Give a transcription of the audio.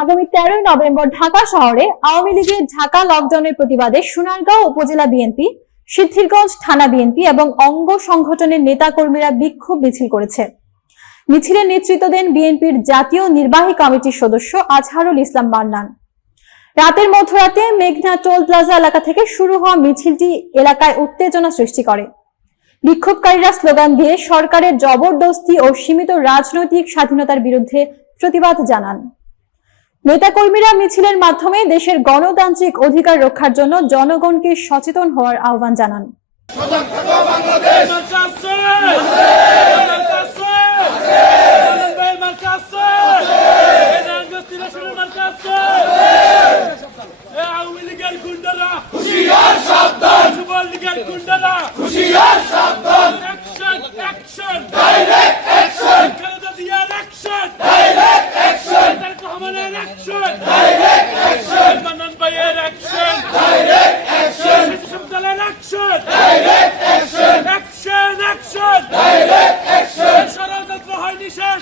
আগামী 13 নভেম্বর ঢাকা শহরে আওয়ামী লীগের ঢাকা লকডাউনের প্রতিবাদে সোনারগাঁও উপজেলা বিএনপি, সিদ্ধিরগঞ্জ থানা বিএনপি এবং অঙ্গ সংগঠনের নেতাকর্মীরা বিক্ষোভ মিছিল করেছে। মিছিলের নেতৃত্ব দেন বিএনপির জাতীয় নির্বাহী কমিটির সদস্য আজহারুল ইসলাম মান্নান। রাতের মধ্যরাতে মেঘনা টোল প্লাজা এলাকা থেকে শুরু হওয়া মিছিলটি এলাকায় উত্তেজনা সৃষ্টি করে। বিক্ষোভকারীরা স্লোগান দিয়ে সরকারের জবরদস্তি ও সীমিত রাজনৈতিক স্বাধীনতার বিরুদ্ধে প্রতিবাদ জানান। নেতাকর্মীরা মিছিলের মাধ্যমে দেশের গণতান্ত্রিক অধিকার রক্ষার জন্য জনগণকে সচেতন হওয়ার আহ্বান জানান। ষড়যন্ত্র হয়নি শেষ।